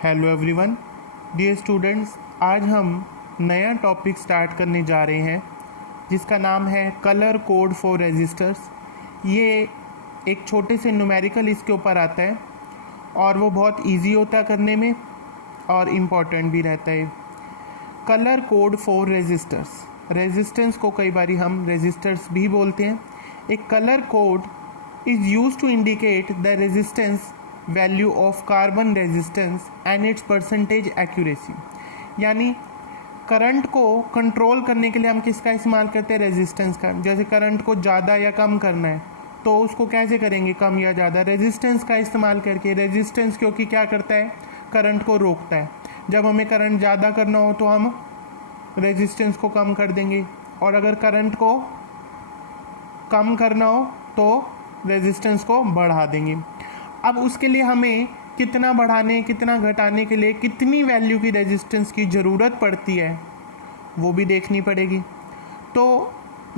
Hello everyone, dear students, आज हम नया टॉपिक स्टार्ट करने जा रहे हैं जिसका नाम है कलर कोड फॉर रेजिस्टर्स। ये एक छोटे से न्यूमेरिकल इसके ऊपर आता है और वो बहुत इजी होता है करने में और इम्पॉर्टेंट भी रहता है। Colour code for resistors, resistance को कई बार हम रेजिस्टर्स भी बोलते हैं। एक colour code is use to indicate the resistance value of carbon resistance and its percentage accuracy. यानी करंट को कंट्रोल करने के लिए हम किसका इस्तेमाल करते हैं? रेजिस्टेंस का। जैसे करंट को ज़्यादा या कम करना है तो उसको कैसे करेंगे, कम या ज़्यादा? रेजिस्टेंस का इस्तेमाल करके। रेजिस्टेंस क्योंकि क्या करता है? करंट को रोकता है। जब हमें करंट ज़्यादा करना हो तो हम रेजिस्टेंस को कम कर देंगे, और अगर करंट को कम करना हो तो रेजिस्टेंस को बढ़ा देंगे। अब उसके लिए हमें कितना बढ़ाने कितना घटाने के लिए कितनी वैल्यू की रेजिस्टेंस की ज़रूरत पड़ती है वो भी देखनी पड़ेगी। तो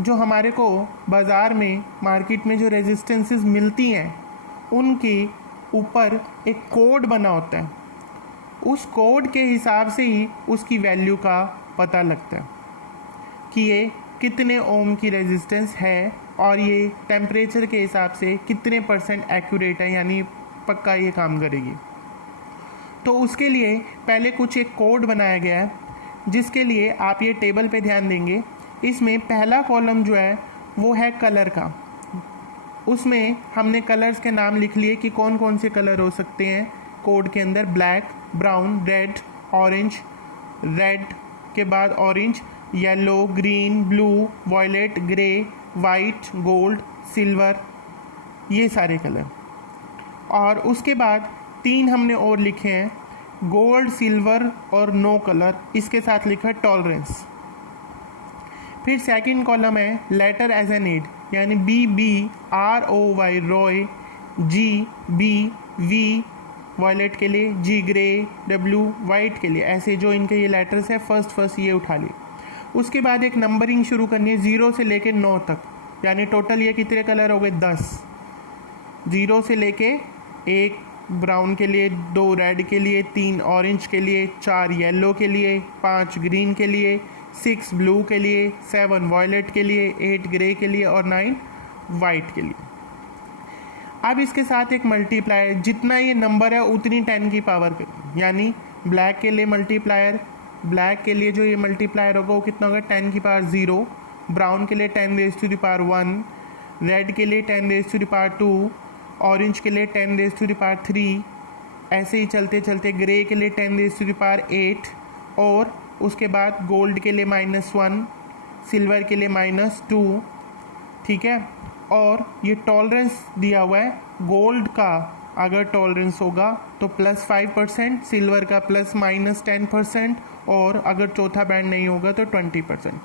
जो हमारे को बाज़ार में मार्केट में जो रेजिस्टेंसेस मिलती हैं उनके ऊपर एक कोड बना होता है। उस कोड के हिसाब से ही उसकी वैल्यू का पता लगता है कि ये कितने ओम की रेजिस्टेंस है और ये टेम्परेचर के हिसाब से कितने % एक्यूरेट है, यानी पक्का ये काम करेगी। तो उसके लिए पहले कुछ एक कोड बनाया गया है जिसके लिए आप ये टेबल पे ध्यान देंगे। इसमें पहला कॉलम जो है वो है कलर का। उसमें हमने कलर्स के नाम लिख लिए कि कौन कौन से कलर हो सकते हैं कोड के अंदर। Black, brown, red, orange, red के बाद orange, yellow, green, blue, violet, grey, white, gold, silver, ये सारे कलर। और उसके बाद 3 हमने और लिखे हैं, गोल्ड, सिल्वर और नो कलर। इसके साथ लिखा है टॉलरेंस। फिर सेकंड कॉलम है लेटर एज ए नीड, यानी BBROY रॉय, GB वॉयलेट के लिए, G ग्रे, W वाइट के लिए। ऐसे जो इनके ये लेटर्स है फर्स्ट ये उठा लिए। उसके बाद एक नंबरिंग शुरू करनी है 0 से लेके 9 तक, यानी टोटल ये कितने कलर हो गए? 10। 0 से लेके 1 ब्राउन के लिए, 2 रेड के लिए, 3 ऑरेंज के लिए, 4 येलो के लिए, 5 ग्रीन के लिए, 6 ब्लू के लिए, 7 वॉयलेट के लिए, 8 ग्रे के लिए और 9 वाइट के लिए। अब इसके साथ एक मल्टीप्लायर, जितना ये नंबर है उतनी 10 की पावर, यानी ब्लैक के लिए मल्टीप्लायर, ब्लैक के लिए जो ये मल्टीप्लायर होगा वो कितना होगा? 10 की पावर 0। ब्राउन के लिए 10 raise to the power 1, red के लिए 10 raise to the power 2, orange के लिए 10 रेज़ टू द पावर 3, ऐसे ही चलते चलते ग्रे के लिए 10 रेज़ टू द पावर 8, और उसके बाद गोल्ड के लिए -1, सिल्वर के लिए -2, ठीक है। और ये टॉलरेंस दिया हुआ है, गोल्ड का अगर टॉलरेंस होगा तो +5%, सिल्वर का ±10%, और अगर चौथा बैंड नहीं होगा तो 20%।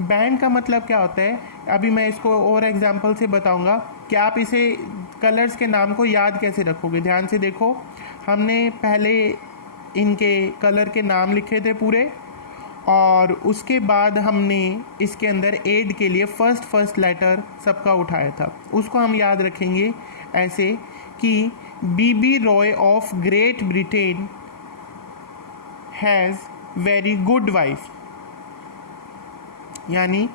बैंड का मतलब क्या होता है, अभी मैं इसको और एग्जांपल से बताऊंगा कि आप इसे कलर्स के नाम को याद कैसे रखोगे। ध्यान से देखो, हमने पहले इनके कलर के नाम लिखे थे पूरे, और उसके बाद हमने इसके अंदर एड के लिए फर्स्ट लेटर सबका उठाया था। उसको हम याद रखेंगे ऐसे कि BB Roy of great Britain has very good wife, यानी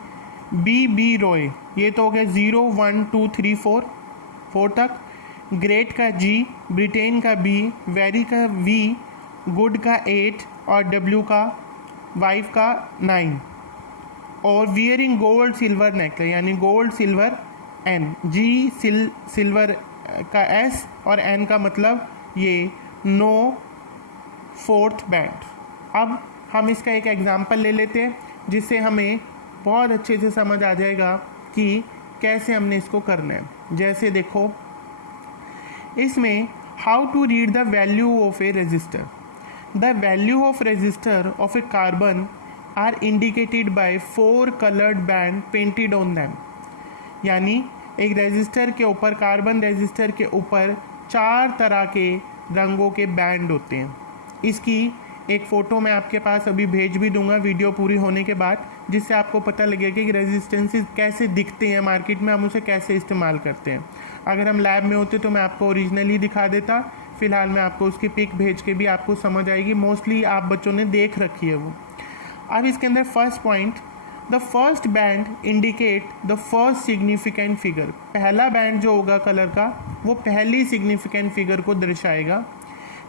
BB रॉय, ये तो हो गया 0 1 2 3 4 तक। ग्रेट का G, ब्रिटेन का B, वेरी का V, गुड का 8 और W का वाइफ का 9, और वियरिंग गोल्ड सिल्वर नेकलेस, यानी gold silver N, G silver का S और N का मतलब ये नो 4th बैंड। अब हम इसका एक एग्जांपल ले लेते हैं जिससे हमें बहुत अच्छे से समझ आ जाएगा कि कैसे हमने इसको करना है। जैसे देखो, इसमें how to read the value of a resistor. The value of resistor of a carbon are indicated by 4 coloured band painted on them. यानी एक रेजिस्टर के ऊपर, कार्बन रेजिस्टर के ऊपर 4 तरह के रंगों के बैंड होते हैं। इसकी एक फ़ोटो मैं आपके पास अभी भेज भी दूंगा वीडियो पूरी होने के बाद, जिससे आपको पता लगेगा कि रेजिस्टेंसेस कैसे दिखते हैं मार्केट में, हम उसे कैसे इस्तेमाल करते हैं। अगर हम लैब में होते तो मैं आपको ओरिजिनली दिखा देता, फ़िलहाल मैं आपको उसकी पिक भेज के भी आपको समझ आएगी, मोस्टली आप बच्चों ने देख रखी है वो। अब इसके अंदर first point, the first band indicate the first significant figure. पहला बैंड जो होगा कलर का वो पहली सिग्निफिकेंट फिगर को दर्शाएगा।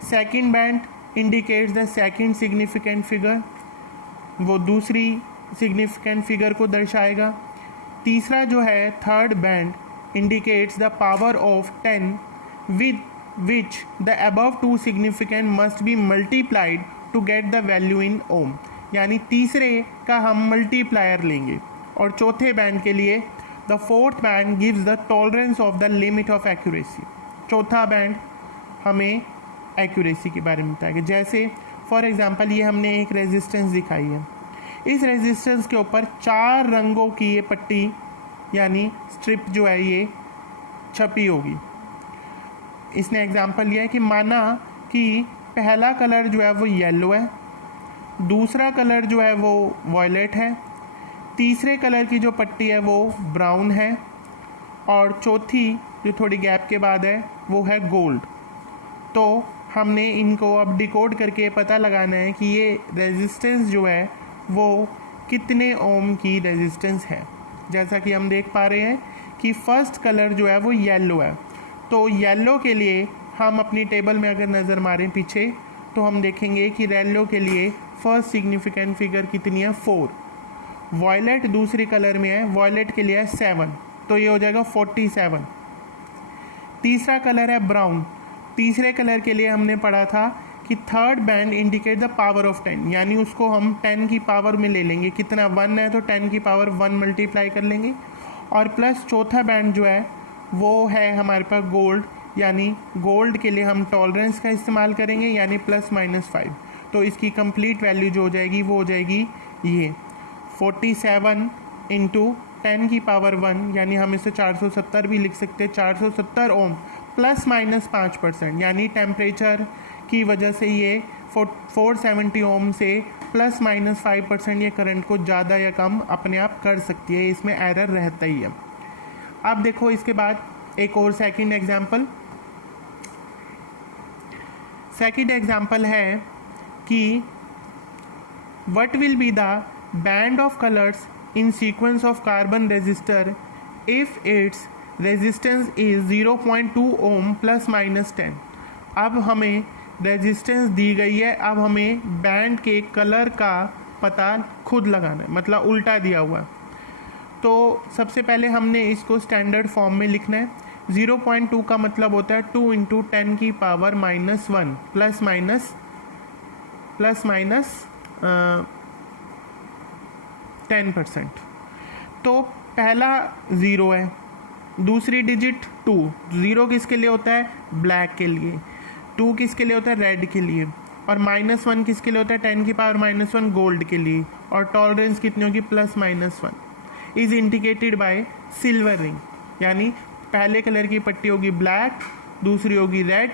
Second band indicates the second significant figure, वो दूसरी सिग्निफिकेंट फिगर को दर्शाएगा। तीसरा जो है third band indicates the power of 10 with which the above two significant must be multiplied to get the value in ohm, यानी तीसरे का हम मल्टीप्लायर लेंगे। और चौथे बैंड के लिए the fourth band gives the tolerance of the limit of accuracy. चौथा बैंड हमें एक्यूरेसी के बारे में बताएगा। जैसे फॉर एग्जांपल ये हमने एक रेजिस्टेंस दिखाई है, इस रेजिस्टेंस के ऊपर 4 रंगों की ये पट्टी यानी स्ट्रिप जो है ये छपी होगी। इसने एग्जांपल लिया है कि माना कि पहला कलर जो है वो येलो है, दूसरा कलर जो है वो वॉयलेट है, तीसरे कलर की जो पट्टी है वो ब्राउन है, और चौथी जो थोड़ी गैप के बाद है वो है गोल्ड। तो हमने इनको अब डिकोड करके पता लगाना है कि ये रेजिस्टेंस जो है वो कितने ओम की रेजिस्टेंस है। जैसा कि हम देख पा रहे हैं कि फर्स्ट कलर जो है वो येलो है, तो येलो के लिए हम अपनी टेबल में अगर नज़र मारें पीछे तो हम देखेंगे कि येलो के लिए फर्स्ट सिग्निफिकेंट फिगर कितनी है 4। वॉयलेट दूसरी कलर में है, वॉयलेट के लिए है 7, तो ये हो जाएगा 47। तीसरा कलर है ब्राउन, तीसरे कलर के लिए हमने पढ़ा था कि third band indicate the power of 10, यानी उसको हम 10 की पावर में ले लेंगे। कितना 1 है तो 10 की पावर 1 मल्टीप्लाई कर लेंगे। और प्लस चौथा बैंड जो है वो है हमारे पास गोल्ड, यानी गोल्ड के लिए हम टॉलरेंस का इस्तेमाल करेंगे, यानी +-5। तो इसकी कंप्लीट वैल्यू जो हो जाएगी वो हो जाएगी ये 47 × 10 की पावर 1, यानी हम इसे 470 भी लिख सकते हैं। 470 ओम ±5%, यानी टेम्परेचर की वजह से ये 470 ओम से ±5% ये करंट को ज़्यादा या कम अपने आप कर सकती है, इसमें एरर रहता ही है। अब देखो इसके बाद एक और सेकंड एग्जांपल है कि what will be the band of colours in sequence of carbon resistor if its resistance is 0.2 ohm ±10। अब हमें रेजिस्टेंस दी गई है, अब हमें बैंड के कलर का पता खुद लगाना है, मतलब उल्टा दिया हुआ है। तो सबसे पहले हमने इसको स्टैंडर्ड फॉर्म में लिखना है। 0.2 का मतलब होता है 2 × 10 की पावर -1 ±10%। तो पहला 0 है, दूसरी डिजिट 2। 0 किसके लिए होता है? ब्लैक के लिए। 2 किसके लिए होता है? रेड के लिए। और -1 किसके लिए होता है? 10 की पावर -1 गोल्ड के लिए। और टॉलरेंस कितनी होगी? +-1 is indicated by silver ring, यानी पहले कलर की पट्टी होगी ब्लैक, दूसरी होगी रेड,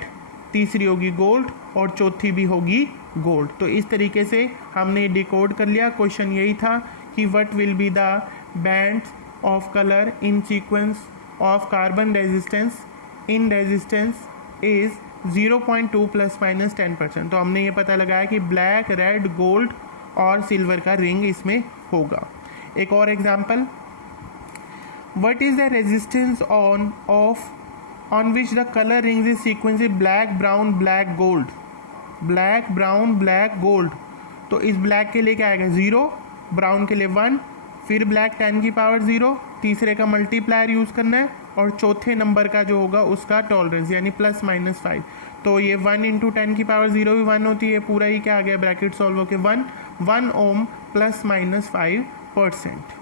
तीसरी होगी गोल्ड और चौथी भी होगी गोल्ड। तो इस तरीके से हमने डिकोड कर लिया। क्वेश्चन यही था कि what will be the bands of colour in sequence of carbon resistance in resistance is 0.2 ±10%। तो हमने ये पता लगाया कि ब्लैक, रेड, गोल्ड और सिल्वर का रिंग इसमें होगा। एक और example, what is the resistance on which the colour rings is sequence black, brown, black, gold. Black, brown, black, gold. तो इस ब्लैक के लिए क्या आएगा? 0, ब्राउन के लिए 1, फिर ब्लैक 10 की पावर 0, तीसरे का मल्टीप्लायर यूज़ करना है और चौथे नंबर का जो होगा उसका टॉलरेंस यानी +-5। तो ये 1 × 10 की पावर 0 भी 1 होती है, पूरा ही क्या आ गया ब्रैकेट सॉल्व होकर 1 ओम +-5%।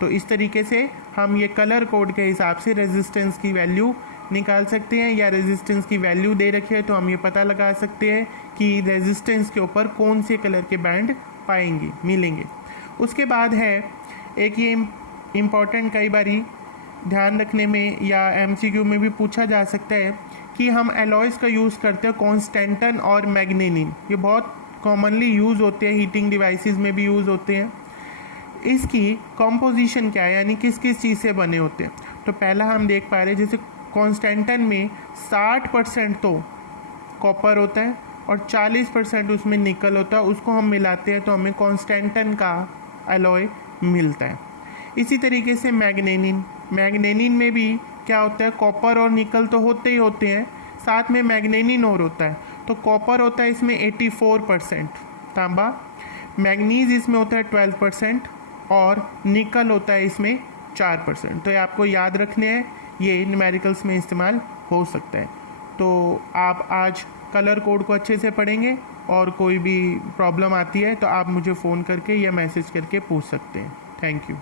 तो इस तरीके से हम ये कलर कोड के हिसाब से रेजिस्टेंस की वैल्यू निकाल सकते हैं, या रेजिस्टेंस की वैल्यू दे रखी है तो हम ये पता लगा सकते हैं कि रेजिस्टेंस के ऊपर कौन से कलर के बैंड मिलेंगे। उसके बाद है एक ये इम्पॉर्टेंट, कई बारी ध्यान रखने में या MCQ में भी पूछा जा सकता है कि हम एलॉयज़ का यूज़ करते हैं कॉन्स्टेंटन और मैग्नीनियम। ये बहुत कॉमनली यूज़ होते हैं, हीटिंग डिवाइसेस में भी यूज़ होते हैं। इसकी कॉम्पोजिशन क्या है, यानी किस किस चीज़ से बने होते हैं। तो पहला हम देख पा रहे हैं जैसे कॉन्स्टेंटन में 60% तो कॉपर होता है और 40% उसमें निकल होता है। उसको हम मिलाते हैं तो हमें कॉन्स्टेंटन का एलॉय मिलता है। इसी तरीके से मैग्नीनियम में भी क्या होता है, कॉपर और निकल तो होते ही होते हैं, साथ में मैग्नीनियम और होता है। तो कॉपर होता है इसमें 84% तांबा, मैग्नीज इसमें होता है 12% और निकल होता है इसमें 4%। तो ये आपको याद रखने हैं, ये न्यूमेरिकल्स में इस्तेमाल हो सकता है। तो आप आज कलर कोड को अच्छे से पढ़ेंगे और कोई भी प्रॉब्लम आती है तो आप मुझे फ़ोन करके या मैसेज करके पूछ सकते हैं। Thank you.